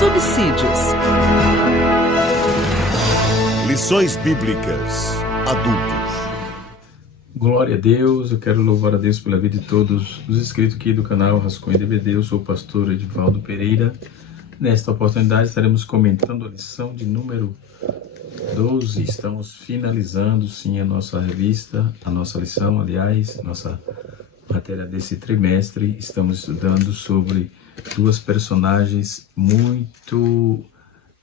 subsídios. Lições Bíblicas Adultos. Glória a Deus, eu quero louvar a Deus pela vida de todos os inscritos aqui do canal Rascunho DVD. Eu sou o pastor Edivaldo Pereira. Nesta oportunidade estaremos comentando a lição de número 12. Estamos finalizando sim a nossa revista, a nossa lição, aliás, nossa matéria desse trimestre. Estamos estudando sobre duas personagens muito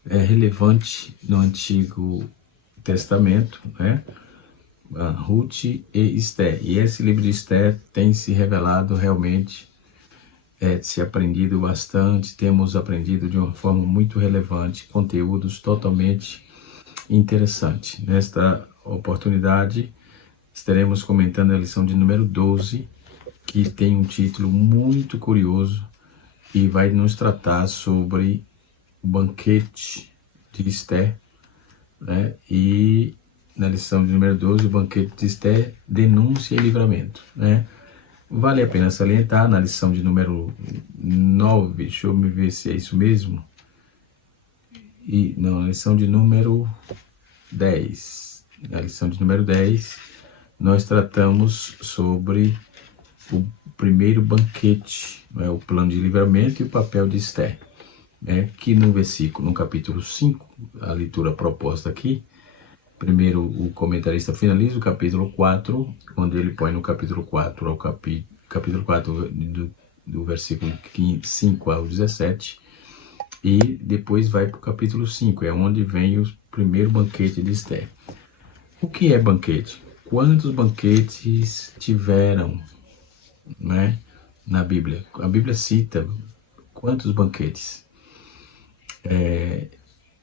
relevantes no Antigo Testamento, né? Ruth e Esther. E esse livro de Esther tem se revelado realmente, se aprendido bastante, temos aprendido de uma forma muito relevante, conteúdos totalmente interessantes. Nesta oportunidade, estaremos comentando a lição de número 12, que tem um título muito curioso e vai nos tratar sobre o banquete de Esther, né? E na lição de número 12, o banquete de Esther, denúncia e livramento, né? Vale a pena salientar, na lição de número 9, deixa eu me ver se é isso mesmo, na lição de número 10, na lição de número 10, nós tratamos sobre o primeiro banquete, né? O plano de livramento e o papel de Esther, né? Que no capítulo 5, a leitura proposta aqui, primeiro, o comentarista finaliza o capítulo 4, quando ele põe no capítulo 4 ao capítulo 4 do versículo 5 ao 17, e depois vai para o capítulo 5, é onde vem o primeiro banquete de Esther. O que é banquete? Quantos banquetes tiveram, né, na Bíblia? A Bíblia cita quantos banquetes?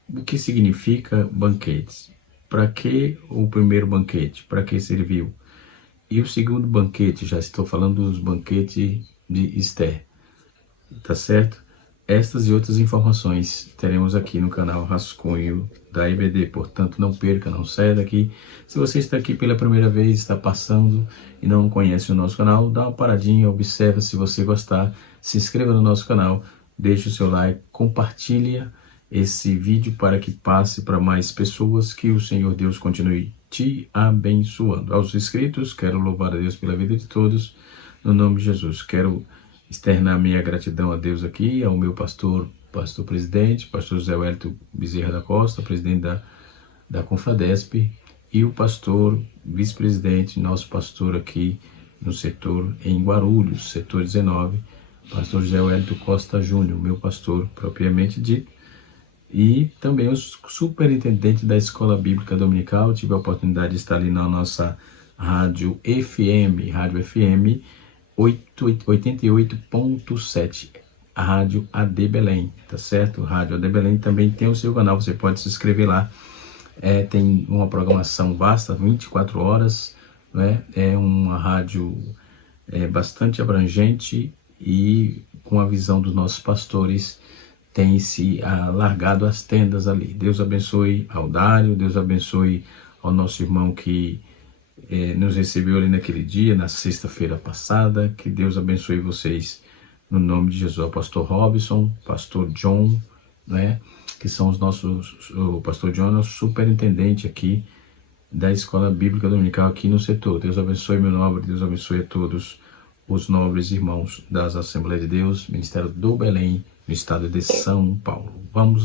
O que significa banquetes? Para que o primeiro banquete? Para que serviu? E o segundo banquete? Já estou falando dos banquetes de Esther, tá certo? Estas e outras informações teremos aqui no canal Rascunho da EBD, portanto não perca, não saia daqui. Se você está aqui pela primeira vez, está passando e não conhece o nosso canal, dá uma paradinha, observa. Se você gostar, se inscreva no nosso canal, deixe o seu like, compartilha esse vídeo para que passe para mais pessoas, que o Senhor Deus continue te abençoando. Aos inscritos, quero louvar a Deus pela vida de todos, no nome de Jesus. Quero externar minha gratidão a Deus aqui, ao meu pastor presidente, pastor José Wellington Bezerra da Costa, presidente da Confradesp, e o pastor vice-presidente, nosso pastor aqui no setor em Guarulhos, setor 19, pastor José Wellington Costa Júnior, meu pastor propriamente dito, e também o superintendente da Escola Bíblica Dominical. Tive a oportunidade de estar ali na nossa rádio FM 88.7, a Rádio AD Belém, tá certo? Rádio AD Belém também tem o seu canal, você pode se inscrever lá. Tem uma programação vasta, 24 horas, né? É uma rádio bastante abrangente e com a visão dos nossos pastores, tem se alargado as tendas ali. Deus abençoe ao Dário, Deus abençoe ao nosso irmão que nos recebeu ali naquele dia, na sexta-feira passada. Que Deus abençoe vocês no nome de Jesus. O pastor Robson, pastor John, né, que são os nossos, o pastor John é o nosso superintendente aqui da Escola Bíblica Dominical aqui no setor. Deus abençoe, meu nobre, Deus abençoe a todos os nobres irmãos das Assembleias de Deus, Ministério do Belém, no estado de São Paulo. Vamos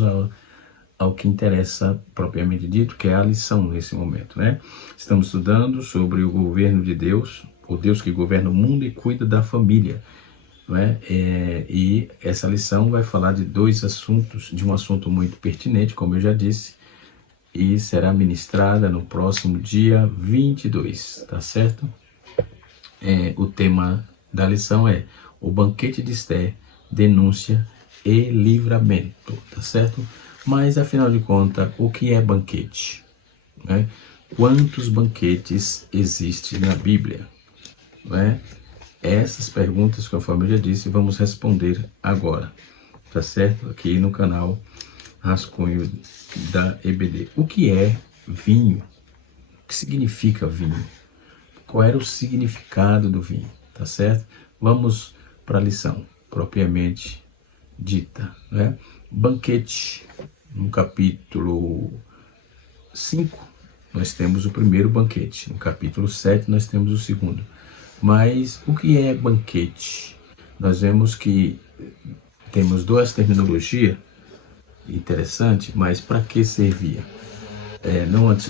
ao que interessa propriamente dito, que é a lição nesse momento, né? Estamos estudando sobre o governo de Deus, o Deus que governa o mundo e cuida da família, não é? E essa lição vai falar de dois assuntos, de um assunto muito pertinente, como eu já disse, e será ministrada no próximo dia 22, tá certo? O tema da lição é o banquete de Esther, denúncia e livramento, tá certo? Mas afinal de contas, o que é banquete, né? Quantos banquetes existem na Bíblia, né? Essas perguntas, conforme eu já disse, vamos responder agora, tá certo? Aqui no canal Rascunho da EBD. O que é vinho? O que significa vinho? Qual era o significado do vinho, tá certo? Vamos para a lição propriamente dita, né? Banquete, no capítulo 5, nós temos o primeiro banquete. No capítulo 7, nós temos o segundo. Mas o que é banquete? Nós vemos que temos duas terminologias interessantes, mas para que servia?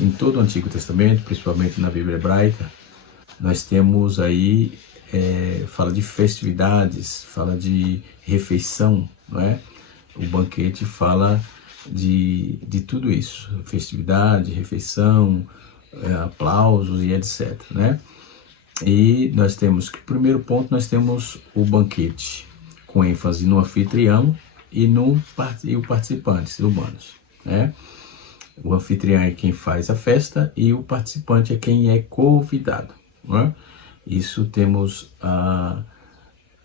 Em todo o Antigo Testamento, principalmente na Bíblia hebraica, nós temos aí, fala de festividades, fala de refeição, não é? O banquete fala de tudo isso, festividade, refeição, aplausos e etc, né? E nós temos que, primeiro ponto, nós temos o banquete, com ênfase no anfitrião e o participantes humanos, né? O anfitrião é quem faz a festa e o participante é quem é convidado, né? Isso temos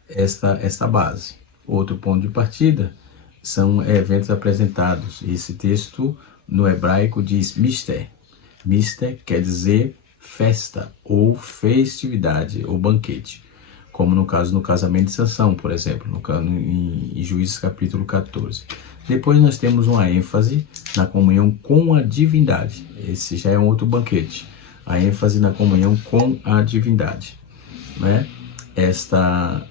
esta base. Outro ponto de partida são eventos apresentados. Esse texto no hebraico diz mister. Mister quer dizer festa ou festividade ou banquete, como no caso no casamento de Sansão, por exemplo, em Juízes capítulo 14. Depois nós temos uma ênfase na comunhão com a divindade. Esse já é um outro banquete. A ênfase na comunhão com a divindade, né? Esta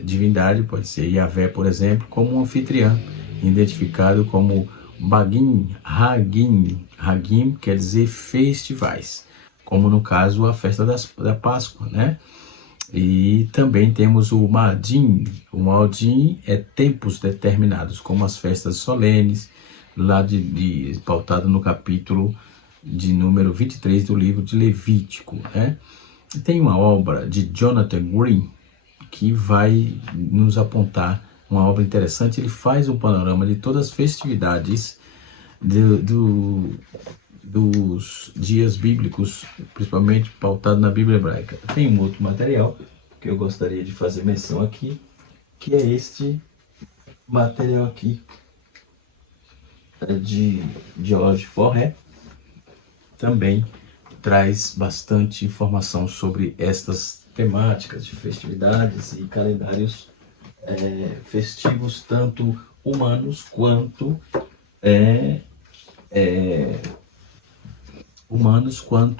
divindade pode ser Yahvé, por exemplo, como um anfitrião, identificado como Bagim, Hagim. Hagim quer dizer festivais, como no caso a festa da Páscoa, né? E também temos o Ma'adim. O Ma'adim é tempos determinados, como as festas solenes, lá pautado no capítulo de número 23 do livro de Levítico, né? Tem uma obra de Jonathan Green que vai nos apontar uma obra interessante. Ele faz um panorama de todas as festividades dos dias bíblicos, principalmente pautado na Bíblia hebraica. Tem um outro material que eu gostaria de fazer menção aqui, que é este material aqui, de George Forré. Também traz bastante informação sobre estas temáticas de festividades e calendários festivos, tanto humanos quanto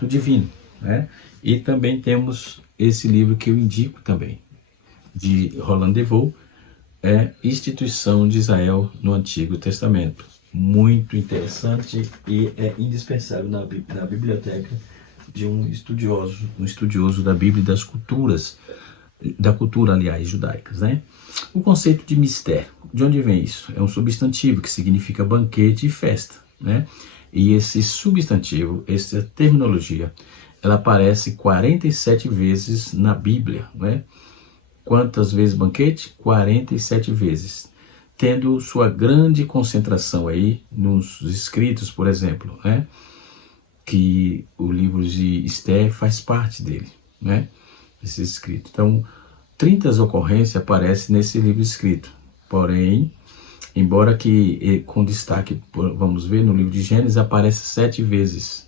divino, né? E também temos esse livro que eu indico também, de Roland de Vaux, Instituição de Israel no Antigo Testamento. Muito interessante e é indispensável na biblioteca de um estudioso da Bíblia e das culturas, aliás, judaicas, né? O conceito de mistério, de onde vem isso? É um substantivo que significa banquete e festa, né? E esse substantivo, essa terminologia, ela aparece 47 vezes na Bíblia, né? Quantas vezes banquete? 47 vezes. Tendo sua grande concentração aí nos escritos, por exemplo, né? Que o livro de Esther faz parte dele, né? Esse escrito. Então, 30 ocorrências aparecem nesse livro escrito. Porém, embora que com destaque, vamos ver, no livro de Gênesis aparece 7 vezes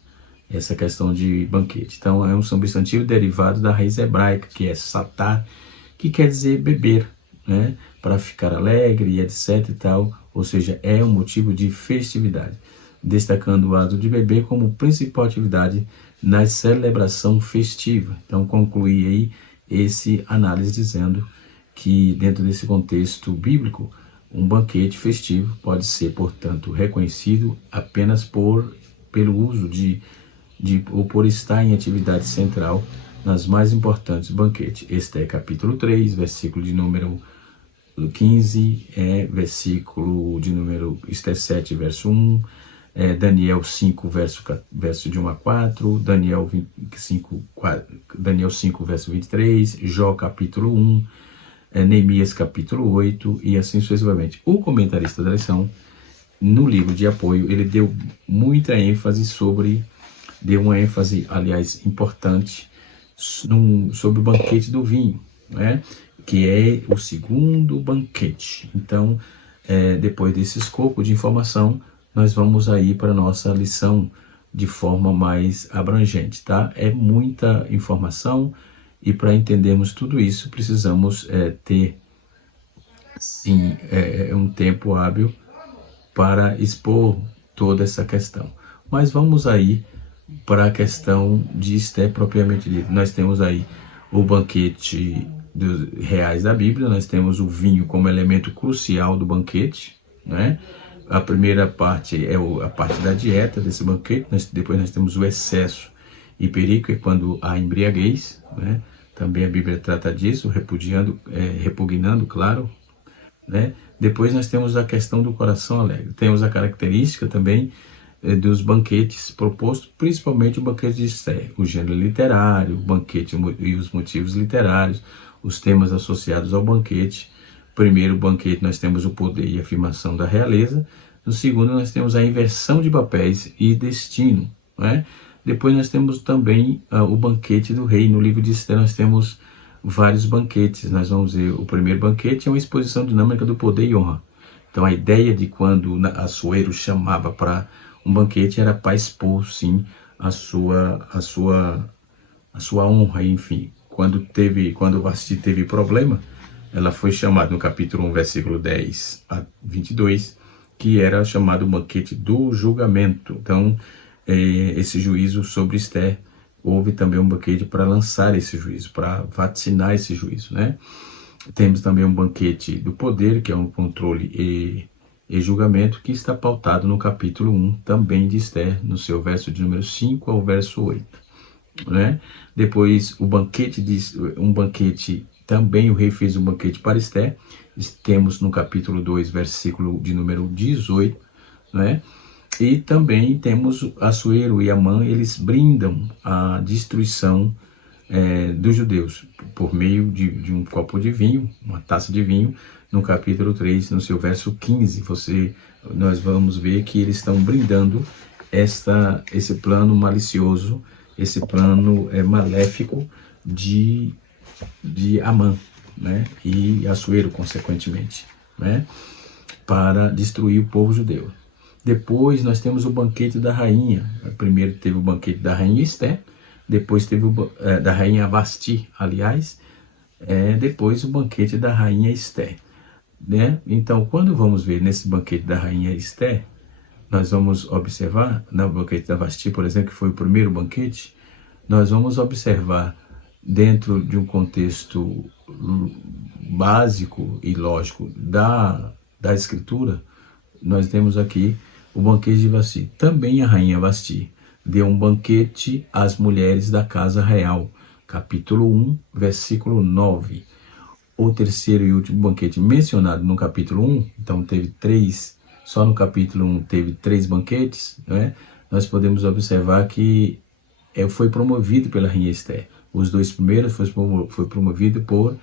essa questão de banquete. Então, é um substantivo derivado da raiz hebraica, que é satar, que quer dizer beber, né? Para ficar alegre e etc e tal. Ou seja, é um motivo de festividade, destacando o ato de beber como principal atividade na celebração festiva. Então, concluí aí esse análise dizendo que dentro desse contexto bíblico, um banquete festivo pode ser, portanto, reconhecido apenas pelo uso ou por estar em atividade central nas mais importantes banquetes. Este é capítulo 3, versículo de número 15, versículo de número 7, verso 1, Daniel 5, verso de 1 a 4, Daniel 5, verso 23, Jó capítulo 1, Neemias capítulo 8 e assim sucessivamente. O comentarista da lição, no livro de apoio, ele deu muita ênfase aliás, importante, sobre o banquete do vinho, né? Que é o segundo banquete. Então, depois desse escopo de informação, nós vamos aí para a nossa lição de forma mais abrangente, tá? É muita informação e para entendermos tudo isso, precisamos ter sim, é um tempo hábil para expor toda essa questão. Mas vamos aí para a questão de Esté propriamente dita. Nós temos aí o banquete dos reais da Bíblia, nós temos o vinho como elemento crucial do banquete, né? A primeira parte é a parte da dieta desse banquete, depois nós temos o excesso hiperico, é quando há embriaguez, né? Também a Bíblia trata disso, repugnando, claro, né? Depois nós temos a questão do coração alegre. Temos a característica também dos banquetes propostos, principalmente o banquete de Esté, o gênero literário, o banquete e os motivos literários, os temas associados ao banquete. Primeiro banquete nós temos o poder e afirmação da realeza. No segundo nós temos a inversão de papéis e destino, né? Depois nós temos também o banquete do rei. No livro de Esté nós temos vários banquetes. Nós vamos ver o primeiro banquete é uma exposição dinâmica do poder e honra. Então a ideia de quando Assuero chamava para um banquete era para expor, sim, a sua honra, enfim. Quando Vasti teve problema, ela foi chamada no capítulo 1, versículo 10 a 22, que era chamado o banquete do julgamento. Então, esse juízo sobre Esté, houve também um banquete para lançar esse juízo, para vaticinar esse juízo, né? Temos também um banquete do poder, que é um controle e julgamento, que está pautado no capítulo 1, também de Esté, no seu verso de número 5 ao verso 8. Né? Depois, também o rei fez um banquete para Esté, temos no capítulo 2, versículo de número 18, né? E também temos Assuero e Amã, eles brindam a destruição dos judeus por meio de um copo de vinho, uma taça de vinho, no capítulo 3, no seu verso 15. Nós vamos ver que eles estão brindando esse plano malicioso, esse plano maléfico de Amã, né? E Assuero, consequentemente, né? Para destruir o povo judeu. Depois nós temos o banquete da rainha. Primeiro teve o banquete da rainha Esté, depois teve da rainha Vasti, aliás, depois o banquete da rainha Esté, né? Então, quando vamos ver nesse banquete da rainha Esté, nós vamos observar, no banquete da Vasti, por exemplo, que foi o primeiro banquete, nós vamos observar dentro de um contexto básico e lógico da Escritura, nós temos aqui o banquete de Vasti. Também a rainha Vasti deu um banquete às mulheres da casa real. Capítulo 1, versículo 9. O terceiro e último banquete mencionado no capítulo 1, então teve 3, só no capítulo 1 teve 3 banquetes, né? Nós podemos observar que foi promovido pela rainha Esté. Os 2 primeiros foi promovido por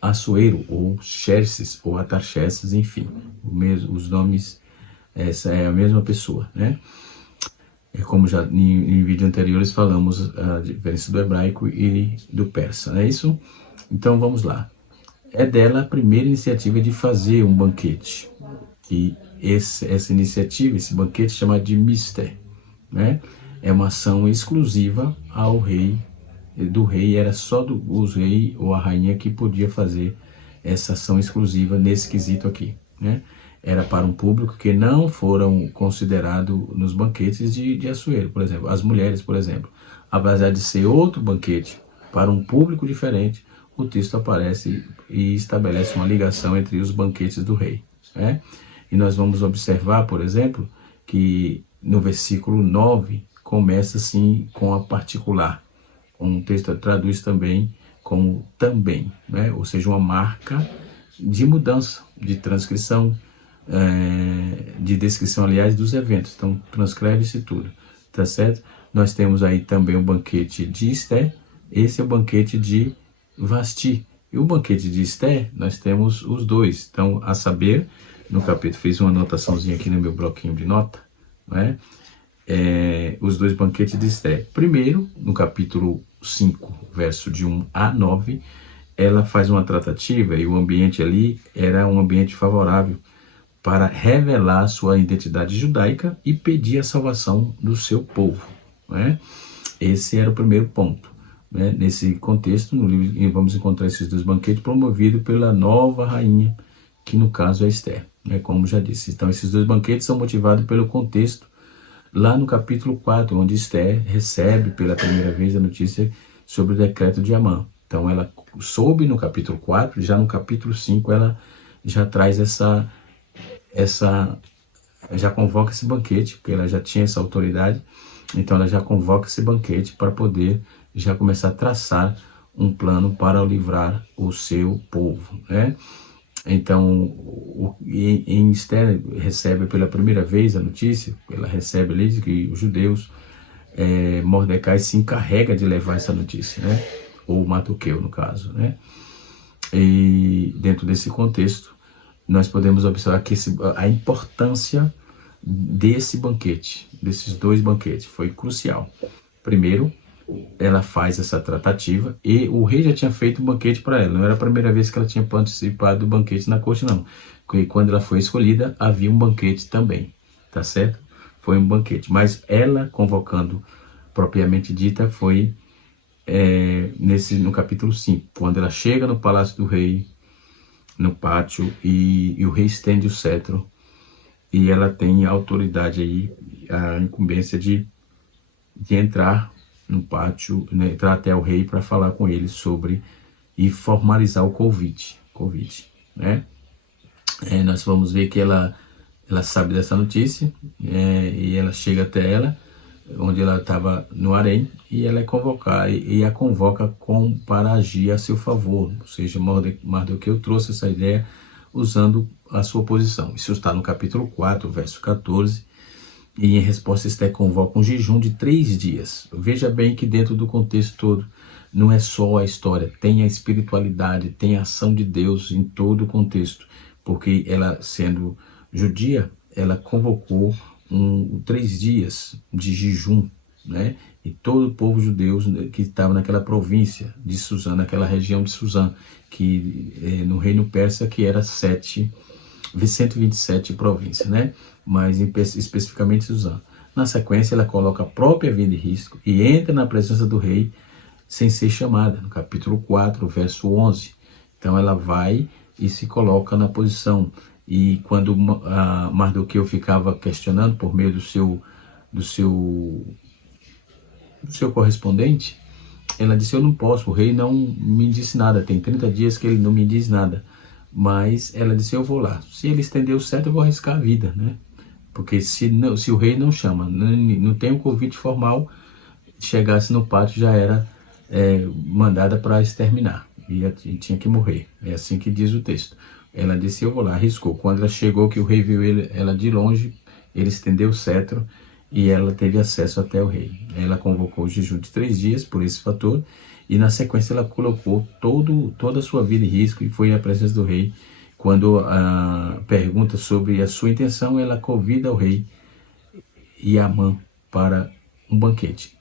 Assuero, ou Xerxes, ou Atarxerxes, enfim, os nomes, essa é a mesma pessoa, né? Como já em vídeos anteriores falamos a diferença do hebraico e do persa, não é isso? Então vamos lá. É dela a primeira iniciativa de fazer um banquete. E essa iniciativa, esse banquete, é chamado de Misté, né? É uma ação exclusiva ao rei. Do rei, era só os reis ou a rainha que podia fazer essa ação exclusiva nesse quesito aqui, né? Era para um público que não foram considerados nos banquetes de Assuero, por exemplo. As mulheres, por exemplo. Apesar de ser outro banquete para um público diferente, o texto aparece e estabelece uma ligação entre os banquetes do rei, né? E nós vamos observar, por exemplo, que no versículo 9 começa assim com a particular. Um texto traduz também como também, né? Ou seja, uma marca de mudança, de transcrição, de descrição, aliás, dos eventos. Então, transcreve-se tudo, tá certo? Nós temos aí também o banquete de Esté, esse é o banquete de Vasti. E o banquete de Esté, nós temos os 2. Então, a saber, no capítulo, fiz uma anotaçãozinha aqui no meu bloquinho de nota, né? Os 2 banquetes de Esté. Primeiro, no capítulo 5, verso de 1 a 9, ela faz uma tratativa e o ambiente ali era um ambiente favorável para revelar sua identidade judaica e pedir a salvação do seu povo, né? Esse era o primeiro ponto, né? Nesse contexto, no livro, vamos encontrar esses 2 banquetes promovidos pela nova rainha, que no caso é Esther, né, como já disse. Então esses dois banquetes são motivados pelo contexto lá no capítulo 4, onde Esther recebe pela primeira vez a notícia sobre o decreto de Amã. Então ela soube no capítulo 4, já no capítulo 5 ela já traz já convoca esse banquete, porque ela já tinha essa autoridade, então ela já convoca esse banquete para poder já começar a traçar um plano para livrar o seu povo, né? Então, em Esther recebe pela primeira vez a notícia, ela recebe ali de que os judeus, Mordecai se encarrega de levar essa notícia, né? Ou Mardoqueu, no caso, né? E dentro desse contexto, nós podemos observar que a importância desse banquete, desses dois banquetes, foi crucial. Primeiro, ela faz essa tratativa e o rei já tinha feito um banquete para ela. Não era a primeira vez que ela tinha participado do banquete na corte, não. Porque quando ela foi escolhida, havia um banquete também, tá certo? Foi um banquete, mas ela convocando, propriamente dita, foi no capítulo 5, quando ela chega no palácio do rei, no pátio, e o rei estende o cetro, e ela tem a autoridade aí, a incumbência de entrar no pátio, né, entrar até o rei para falar com ele sobre e formalizar o convite, né? Nós vamos ver que ela sabe dessa notícia, e ela chega até ela, onde ela estava no harém, e ela é convocada, e a convoca para agir a seu favor. Ou seja, Mardoqueu trouxe essa ideia usando a sua posição. Isso está no capítulo 4, verso 14, e em resposta Esther convoca um jejum de 3 dias. Veja bem que dentro do contexto todo, não é só a história, tem a espiritualidade, tem a ação de Deus em todo o contexto, porque ela, sendo judia, ela convocou 3 dias de jejum, né? E todo o povo judeu que estava naquela província de Suzã, naquela região de Suzã, que no reino persa, que era 127 províncias, né? Mas especificamente Suzã. Na sequência, ela coloca a própria vida em risco e entra na presença do rei sem ser chamada, no capítulo 4, verso 11. Então ela vai e se coloca na posição. E quando Mardoqueu ficava questionando por meio do seu correspondente, ela disse: eu não posso, o rei não me disse nada, tem 30 dias que ele não me diz nada. Mas ela disse: eu vou lá, se ele estender o cetro eu vou arriscar a vida, né? Porque se o rei não chama, não tem um convite formal, chegasse no pátio já era mandada para exterminar, e tinha que morrer. É assim que diz o texto. Ela disse: eu vou lá, arriscou. Quando ela chegou, que o rei viu ela de longe, ele estendeu o cetro e ela teve acesso até o rei. Ela convocou o jejum de 3 dias por esse fator, e na sequência ela colocou toda a sua vida em risco e foi à presença do rei. Quando pergunta sobre a sua intenção, ela convida o rei e Amã para um banquete.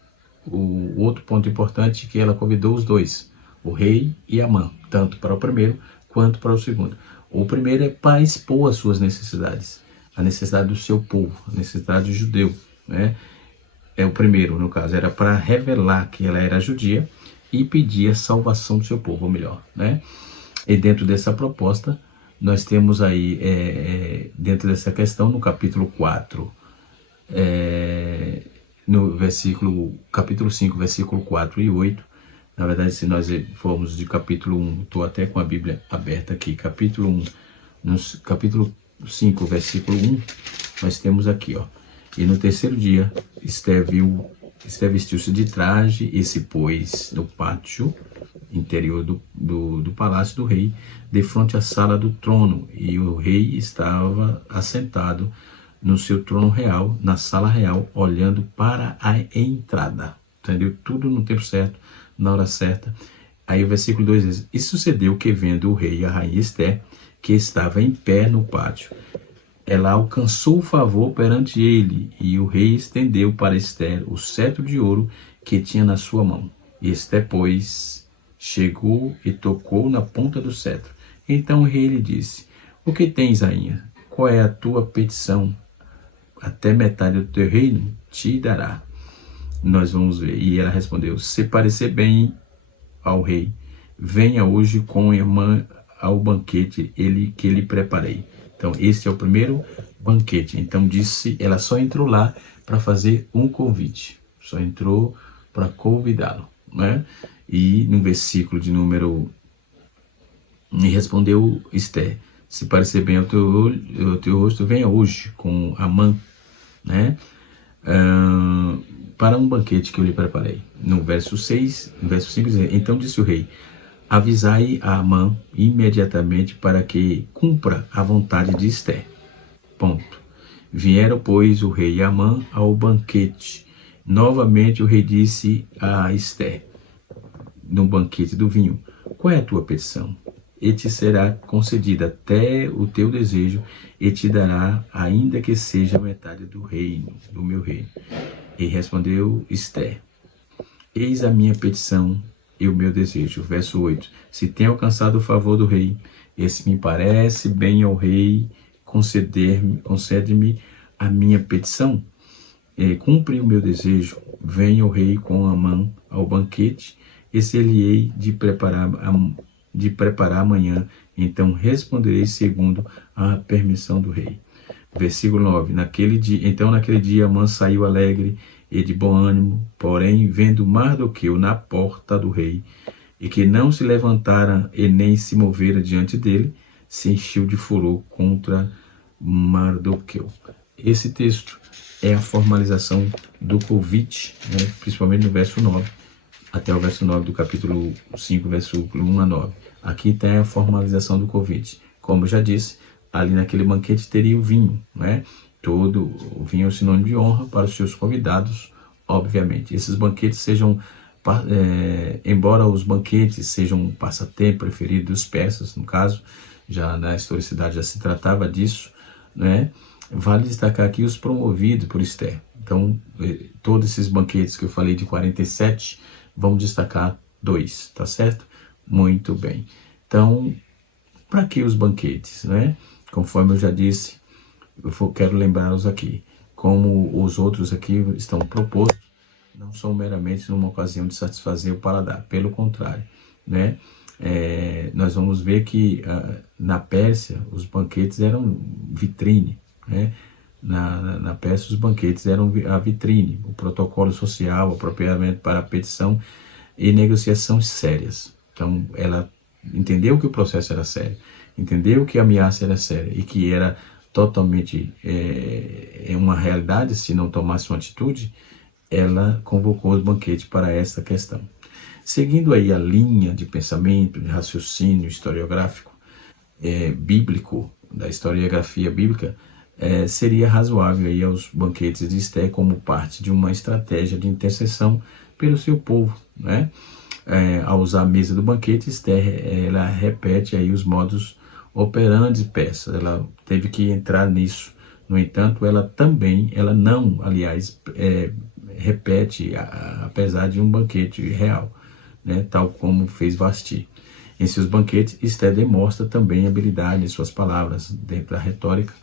O outro ponto importante é que ela convidou os dois, o rei e Amã, tanto para o primeiro quanto para o segundo. O primeiro é para expor as suas necessidades, a necessidade do seu povo, a necessidade do judeu, né? O primeiro, no caso, era para revelar que ela era judia e pedir a salvação do seu povo, ou melhor, né? E dentro dessa proposta, nós temos aí, dentro dessa questão, no capítulo 4, no capítulo 5, versículo 4 e 8, na verdade, se nós formos de capítulo 1, estou até com a Bíblia aberta aqui, capítulo 1, no capítulo 5, versículo 1, nós temos aqui, ó: e no terceiro dia, Esther vestiu-se de traje e se pôs no pátio interior do palácio do rei, de frente à sala do trono, e o rei estava assentado no seu trono real, na sala real, olhando para a entrada. Entendeu? Tudo no tempo certo, na hora certa. Aí o versículo 2 diz: e sucedeu que, vendo o rei e a rainha Esther, que estava em pé no pátio, ela alcançou o favor perante ele, e o rei estendeu para Esther o cetro de ouro que tinha na sua mão. E Esther, pois, chegou e tocou na ponta do cetro. Então o rei lhe disse: o que tens, rainha? Qual é a tua petição? Até metade do teu reino te dará. Nós vamos ver. E ela respondeu: se parecer bem ao rei, venha hoje com ao banquete que lhe preparei. Então, esse é o primeiro banquete. Então, ela só entrou lá para fazer um convite. Só entrou para convidá-lo, né? E no versículo de número... E respondeu Esther: se parecer bem ao teu rosto, venha hoje com Amã, né? Para um banquete que eu lhe preparei. No verso 6, no verso 5, diz: então disse o rei: avisai a Amã imediatamente para que cumpra a vontade de Esther. Ponto. Vieram, pois, o rei e Amã ao banquete. Novamente o rei disse a Esther, no banquete do vinho: qual é a tua petição? E te será concedida até o teu desejo, e te dará, ainda que seja metade do reino, do meu reino. E respondeu Esther: eis a minha petição e o meu desejo. Verso 8. Se tenho alcançado o favor do rei, e se me parece bem ao rei concede-me a minha petição, cumpre o meu desejo, venha o rei com Amã ao banquete, e se-lhe-ei de preparar amanhã, então responderei segundo a permissão do rei. Versículo 9. Naquele dia Amã saiu alegre e de bom ânimo, porém, vendo Mardoqueu na porta do rei, e que não se levantara e nem se movera diante dele, se encheu de furor contra Mardoqueu. Esse texto é a formalização do convite, né, principalmente no verso 9, até o verso 9 do capítulo 5, versículo 1 a 9. Aqui tem a formalização do convite. Como eu já disse, ali naquele banquete teria o vinho, né? Todo o vinho é um sinônimo de honra para os seus convidados, obviamente. Esses banquetes embora os banquetes sejam um passatempo preferido dos persas, no caso, já na historicidade já se tratava disso, né? Vale destacar aqui os promovidos por Esther. Então, todos esses banquetes que eu falei de 47, vamos destacar 2, tá certo? Muito bem. Então, para que os banquetes, né? Conforme eu já disse, quero lembrá-los aqui, como os outros aqui estão propostos, não são meramente numa ocasião de satisfazer o paladar, pelo contrário, né? Nós vamos ver que na Pérsia os banquetes eram vitrine, né? Na Pérsia os banquetes eram a vitrine, o protocolo social, apropriadamente para a petição e negociações sérias. Então ela entendeu que o processo era sério, entendeu que a ameaça era séria e que era totalmente uma realidade se não tomasse uma atitude. Ela convocou os banquetes para essa questão. Seguindo aí a linha de pensamento, de raciocínio historiográfico bíblico, da historiografia bíblica, seria razoável aí aos banquetes de Esther como parte de uma estratégia de intercessão pelo seu povo, né? Ao usar a mesa do banquete, Esther ela repete aí os modus operandi persas. Ela teve que entrar nisso. No entanto, ela não, aliás, repete, apesar de um banquete real, né? Tal como fez Vasti. Em seus banquetes, Esther demonstra também habilidade em suas palavras, dentro da retórica,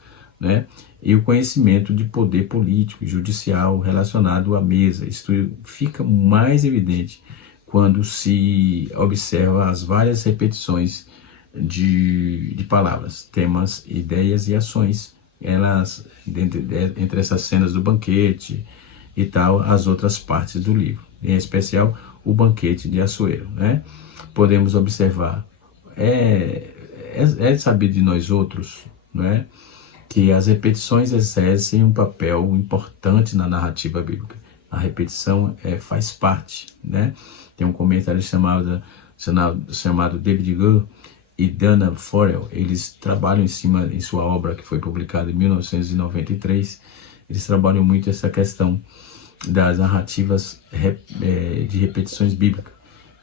né? E o conhecimento de poder político e judicial relacionado à mesa. Isto fica mais evidente quando se observa as várias repetições de palavras, temas, ideias e ações. Elas, entre essas cenas do banquete e tal, as outras partes do livro, em especial o banquete de Assuero, né? Podemos observar, é sabido de nós outros, né, que as repetições exercem um papel importante na narrativa bíblica. A repetição faz parte, né? Tem um comentário chamado David Guhr e Dana Forel. Eles trabalham em sua obra, que foi publicada em 1993, eles trabalham muito essa questão das narrativas de repetições bíblicas.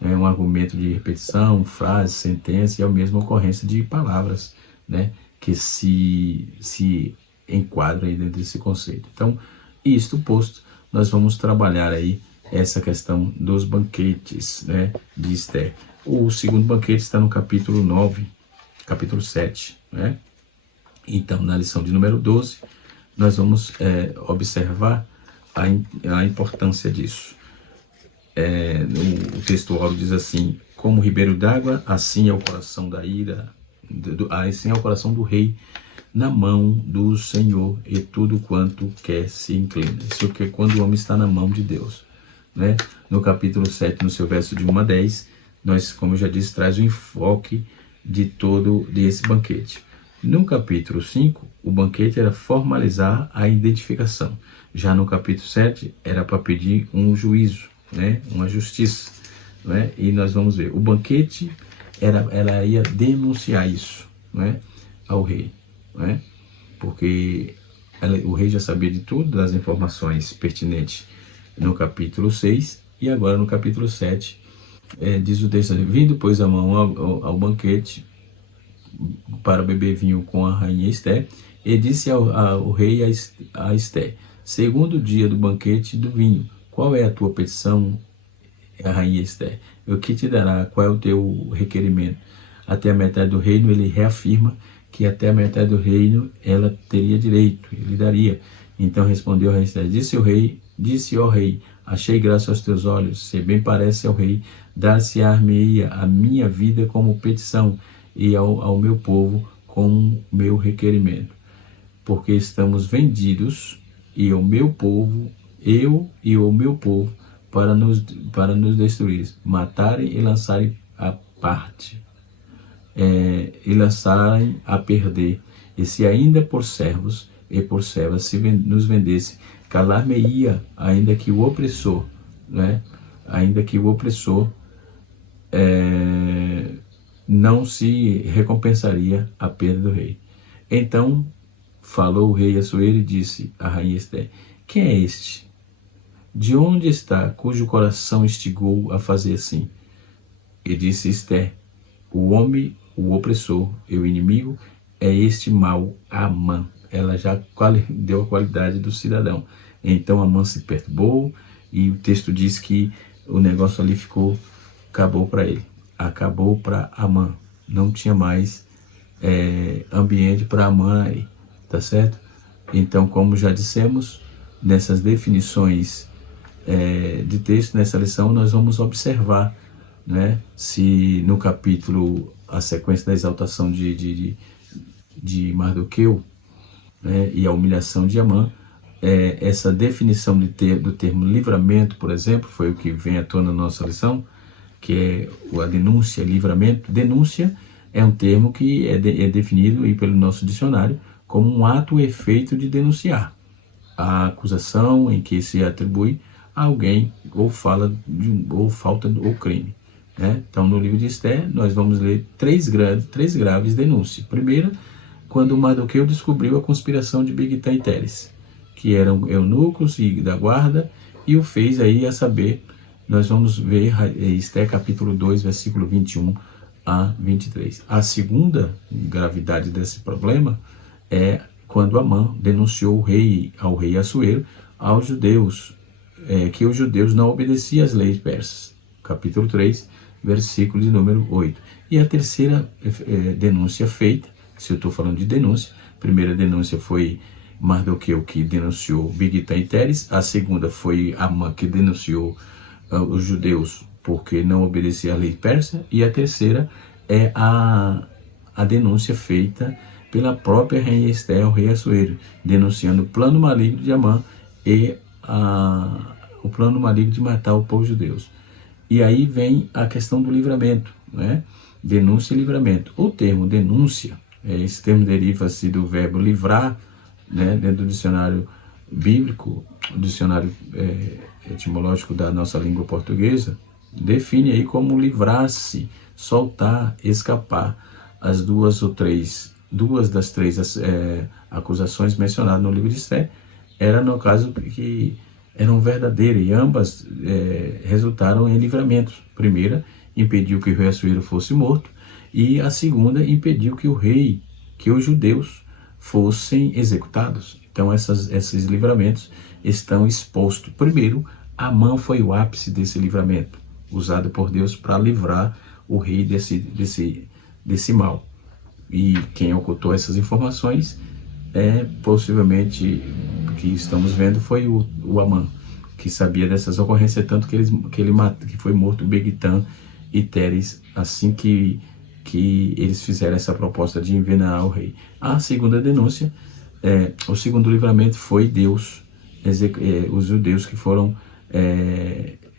Um argumento de repetição, frase, sentença e a mesma ocorrência de palavras, né, que se enquadra aí dentro desse conceito. Então, isto posto, nós vamos trabalhar aí essa questão dos banquetes, né, de Esther. O segundo banquete está no capítulo 9, capítulo 7, né? Então, na lição de número 12, nós vamos observar a importância disso. O texto áureo diz assim: como ribeiro d'água, assim é o coração da ira assim é o coração do rei na mão do Senhor, e tudo quanto quer se inclina. Isso é quando o homem está na mão de Deus, né? No capítulo 7, no seu verso de 1 a 10, nós, como eu já disse, traz o enfoque de todo desse banquete. No capítulo 5, o banquete era formalizar a identificação. Já no capítulo 7, era para pedir um juízo, né? Uma justiça, né? E nós vamos ver, o banquete ela ia denunciar isso, né? Ao rei, né? Porque o rei já sabia de tudo, das informações pertinentes no capítulo 6, e agora no capítulo 7, diz o texto: vindo, pois, a mão ao banquete para beber vinho com a rainha Esté, e disse ao rei a Esté: segundo dia do banquete do vinho, qual é a tua petição, a rainha Esté? O que te dará? Qual é o teu requerimento? Até a metade do reino. Ele reafirma que até a metade do reino ela teria direito, ele daria. Então respondeu a rainha Esté: disse ao rei, achei graça aos teus olhos, se bem parece ao rei, dar-se-á-me-ia a minha vida como petição, e ao meu povo como meu requerimento, porque estamos vendidos, e o meu povo, eu e o meu povo, para nos destruir, matarem e lançarem a parte, e lançarem a perder. E se ainda por servos e por servas nos vendesse, calar-me-ia, ainda que o opressor, né? Ainda que o opressor não se recompensaria a perda do rei. Então falou o rei Assuero e disse à rainha Esté: quem é este? De onde está, cujo coração instigou a fazer assim? E disse Esté: o homem, o opressor e o inimigo é este mau Amã. Ela já deu a qualidade do cidadão. Então Amã se perturbou, e o texto diz que o negócio ali acabou para ele. Acabou para Amã. Não tinha mais ambiente para Amã aí, tá certo? Então, como já dissemos, nessas definições de texto, nessa lição, nós vamos observar, né, se no capítulo, a sequência da exaltação de Mardoqueu, né, e a humilhação de Amã, essa definição do termo livramento, por exemplo, foi o que vem à tona na nossa lição, que é a denúncia, livramento. Denúncia é um termo que é definido aí pelo nosso dicionário como um ato ou efeito de denunciar a acusação em que se atribui a alguém, ou fala ou falta ou crime, né? Então, no livro de Esté, nós vamos ler três graves denúncias. Primeira, quando Mardoqueu descobriu a conspiração de Bigtã e Teres, que eram eunucos e da guarda, e o fez aí a saber. Nós vamos ver Esté capítulo 2, versículo 21 a 23. A segunda gravidade desse problema é quando Amã denunciou ao rei Assuero, aos judeus, que os judeus não obedeciam às leis persas. Capítulo 3, versículo de número 8. E a terceira denúncia feita, se eu estou falando de denúncia, a primeira denúncia foi Mardoqueu, que denunciou Bigtã e Teres. A segunda foi Amã, que denunciou os judeus porque não obedeciam à lei persa. E a terceira é a denúncia feita pela própria rainha Esté ao rei Assuero, denunciando o plano maligno de Amã e o plano maligno de matar o povo judeu. E aí vem a questão do livramento, né? Denúncia e livramento. O termo denúncia, esse termo deriva-se do verbo livrar, né? Dentro do dicionário bíblico, o dicionário etimológico da nossa língua portuguesa, define aí como livrar-se, soltar, escapar. As duas das três acusações mencionadas no livro de Esté eram, no caso, que eram verdadeiras, e ambas resultaram em livramentos. A primeira impediu que o rei Assuero fosse morto, e a segunda impediu que os judeus fossem executados. Então esses livramentos estão expostos. Primeiro, Amã foi o ápice desse livramento, usado por Deus para livrar o rei desse mal. E quem ocultou essas informações possivelmente, que estamos vendo, foi o Amã, que sabia dessas ocorrências, tanto que foi morto Bigtã e Teres assim que que eles fizeram essa proposta de envenenar o rei. A segunda denúncia, o segundo livramento foi Deus, os judeus que foram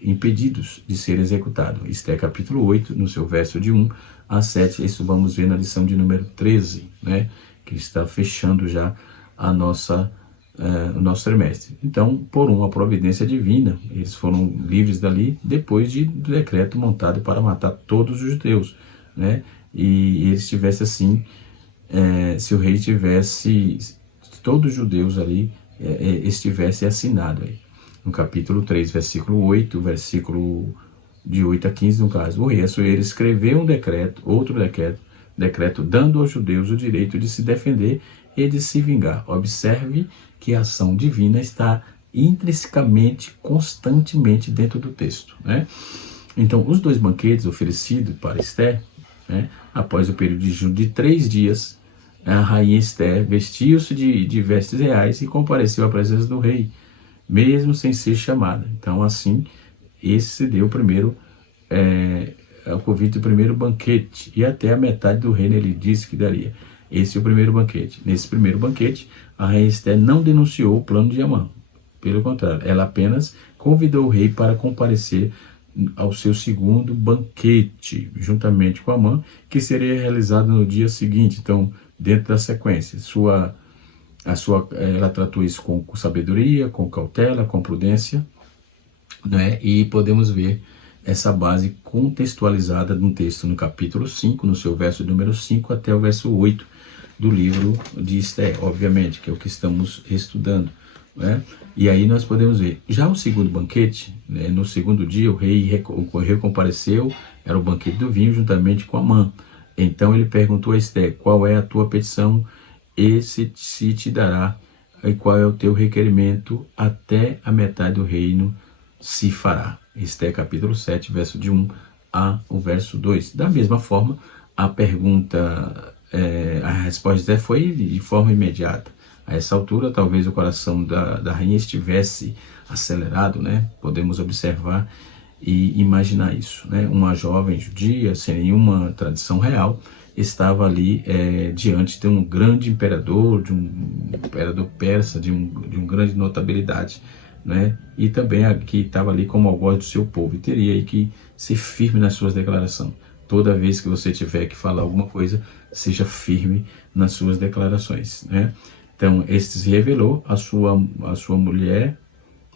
impedidos de ser executados. Esther capítulo 8, no seu verso de 1 a 7, isso vamos ver na lição de número 13, né, que está fechando já o nosso trimestre. Então, por uma providência divina, eles foram livres dali depois do decreto montado para matar todos os judeus, né? E eles tivessem assim, se o rei tivesse, todos os judeus ali estivessem assinado aí. No capítulo 3, versículo 8, versículo de 8 a 15, no caso, o rei Assuero escreveu um decreto, outro decreto dando aos judeus o direito de se defender e de se vingar. Observe que a ação divina está intrinsecamente, constantemente dentro do texto, né? Então, os 2 banquetes oferecidos para Esther, né, após o período de jejum de 3 dias, a rainha Esther vestiu-se de vestes reais e compareceu à presença do rei, mesmo sem ser chamada. Então, assim, esse se deu o primeiro, o convite do primeiro banquete, e até a metade do reino ele disse que daria. Esse é o primeiro banquete. Nesse primeiro banquete, a rainha Esther não denunciou o plano de Amã. Pelo contrário, ela apenas convidou o rei para comparecer ao seu segundo banquete, juntamente com Amã, que seria realizado no dia seguinte. Então, dentro da sequência, ela tratou isso com sabedoria, com cautela, com prudência, né? E podemos ver essa base contextualizada no texto no capítulo 5, no seu verso número 5 até o verso 8 do livro de Esther, obviamente, que é o que estamos estudando, né? E aí nós podemos ver, já o segundo banquete, né, no segundo dia o rei compareceu, era o banquete do vinho juntamente com Amã. Então ele perguntou a Esther, qual é a tua petição? Esse se te dará, e qual é o teu requerimento? Até a metade do reino se fará. Esther capítulo 7, verso de 1 a o verso 2. Da mesma forma, a pergunta, a resposta foi de forma imediata. A essa altura, talvez o coração da rainha estivesse acelerado, né? Podemos observar e imaginar isso, né? Uma jovem judia, sem nenhuma tradição real, estava ali diante de um grande imperador, de um imperador persa, de um grande notabilidade, né? E também que estava ali como algoz do seu povo, e teria aí que ser firme nas suas declarações. Toda vez que você tiver que falar alguma coisa, seja firme nas suas declarações, né? Então, este se revelou a sua mulher,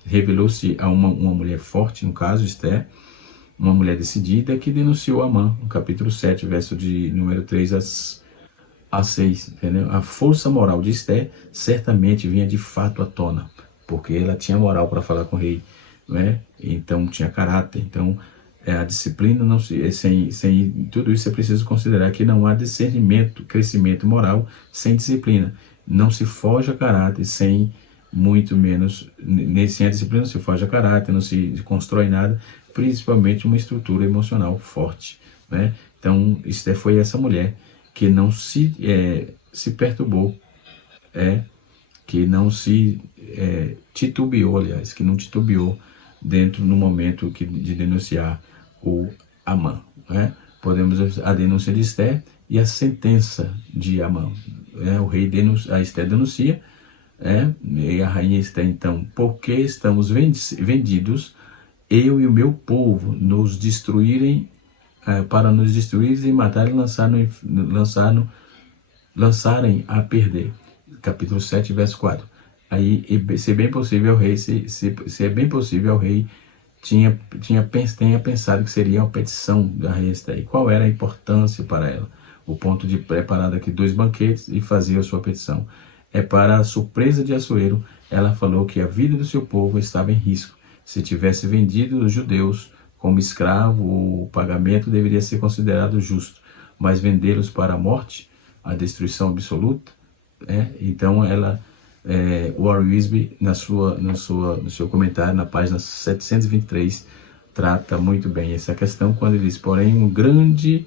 revelou-se a uma mulher forte, no caso, Esther, uma mulher decidida, que denunciou Amã, no capítulo 7, verso de número 3 a 6, entendeu? A força moral de Esther certamente vinha de fato à tona, porque ela tinha moral para falar com o rei, né? Então tinha caráter. Então a disciplina, não sem tudo isso é preciso considerar que não há discernimento, crescimento moral sem disciplina. Não se foge a caráter sem, muito menos, sem a disciplina não se foge a caráter, não se constrói nada, principalmente uma estrutura emocional forte, né? Então Esther foi essa mulher que não se perturbou, que não se titubeou, aliás, que não titubeou no momento de denunciar o Amã, né? Podemos ver a denúncia de Esther e a sentença de Amã. A Esther denuncia, e a rainha Esther, então, porque estamos vendidos, eu e o meu povo, nos destruírem, para nos destruir e matar e lançarem a perder. Capítulo 7, verso 4. Aí, se é bem possível o rei tenha pensado que seria uma petição da rainha Esther. E qual era a importância para ela? O ponto de preparar aqui 2 banquetes e fazer a sua petição. Para a surpresa de Assuero, ela falou que a vida do seu povo estava em risco. Se tivesse vendido os judeus como escravo, o pagamento deveria ser considerado justo, mas vendê-los para a morte, a destruição absoluta, então Warren Wiersbe, no seu comentário, na página 723, trata muito bem essa questão, quando ele diz, porém, em grande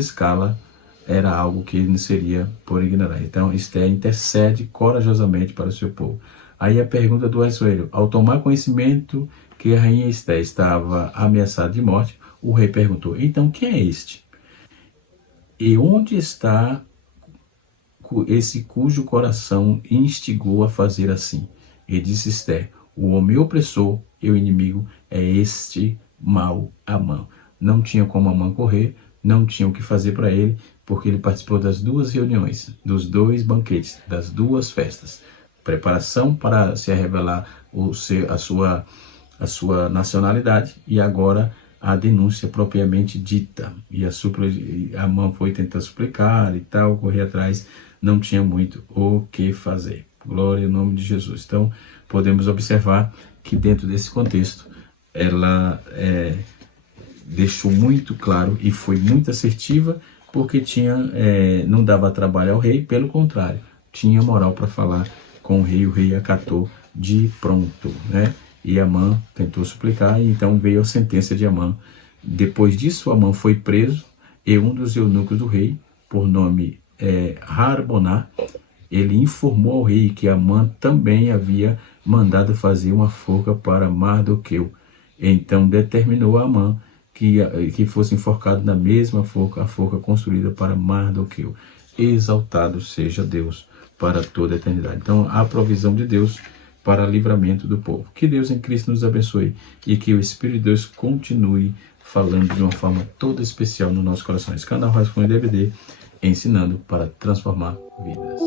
escala, era algo que não seria por ignorar. Então, Esther intercede corajosamente para o seu povo. Aí a pergunta do Assuero, ao tomar conhecimento que a rainha Esther estava ameaçada de morte, o rei perguntou, então quem é este? E onde está esse cujo coração instigou a fazer assim? E disse Esther: o homem opressor e o inimigo é este mau Amã. Não tinha como Amã correr, não tinha o que fazer para ele, porque ele participou das duas reuniões, dos dois banquetes, das duas festas. Preparação para se revelar a sua nacionalidade, e agora a denúncia propriamente dita. E Amã foi tentar suplicar e tal, correr atrás, não tinha muito o que fazer. Glória ao nome de Jesus. Então, podemos observar que dentro desse contexto, ela deixou muito claro e foi muito assertiva, porque não dava trabalho ao rei, pelo contrário, tinha moral para falar com o rei acatou de pronto, né? E Amã tentou suplicar, e então veio a sentença de Amã. Depois disso, Amã foi preso, e um dos eunucos do rei, por nome Harboná, ele informou ao rei que Amã também havia mandado fazer uma forca para Mardoqueu. Então determinou a Amã que fosse enforcado na mesma forca, a forca construída para Mardoqueu. Exaltado seja Deus para toda a eternidade. Então, a provisão de Deus para livramento do povo. Que Deus em Cristo nos abençoe e que o Espírito de Deus continue falando de uma forma toda especial no nosso coração. Esse canal Rascunho DVD, ensinando para transformar vidas.